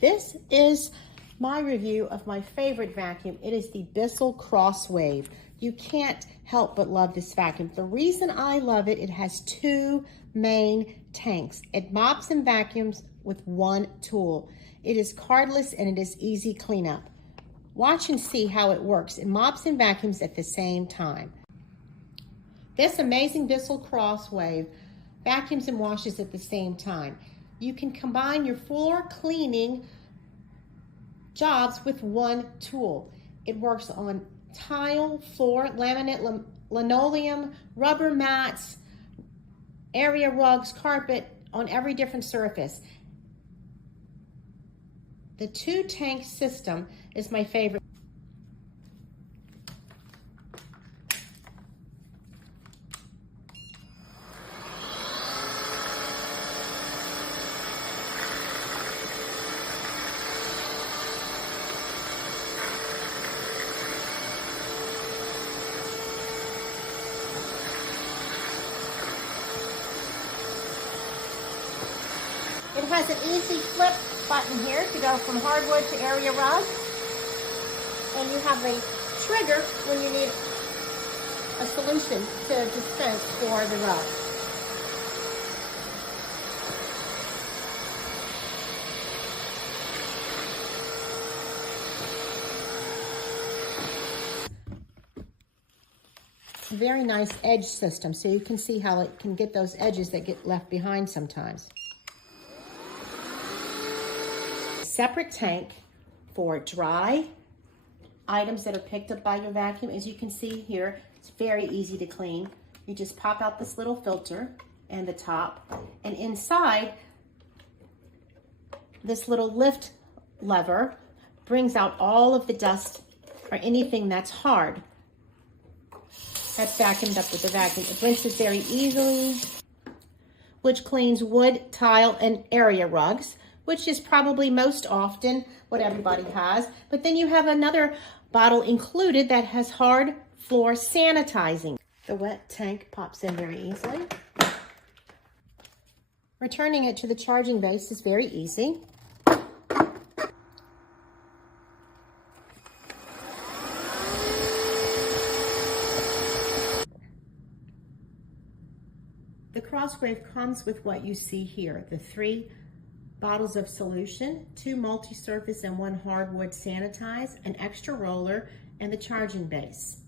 This is my review of my favorite vacuum. It is the BISSELL CrossWave. You can't help but love this vacuum. The reason I love it, it has two main tanks. It mops and vacuums with one tool. It is cordless and it is easy cleanup. Watch and see how it works. It mops and vacuums at the same time. This amazing BISSELL CrossWave vacuums and washes at the same time. You can combine your floor cleaning jobs with one tool. It works on tile, floor, laminate, linoleum, rubber mats, area rugs, carpet, on every different surface. The two-tank system is my favorite. It has an easy flip button here to go from hardwood to area rug. And you have a trigger when you need a solution to dispense for the rug. It's a very nice edge system, so you can see how it can get those edges that get left behind sometimes. Separate tank for dry items that are picked up by your vacuum. As you can see here, it's very easy to clean. You just pop out this little filter and the top, and inside this little lift lever brings out all of the dust or anything that's hard that's vacuumed up with the vacuum. It rinses very easily, which cleans wood, tile, and area rugs, which is probably most often what everybody has. But then you have another bottle included that has hard floor sanitizing. The wet tank pops in very easily. Returning it to the charging base is very easy. The CrossWave comes with what you see here, the 3 bottles of solution, 2 multi-surface and 1 hardwood sanitize, an extra roller, and the charging base.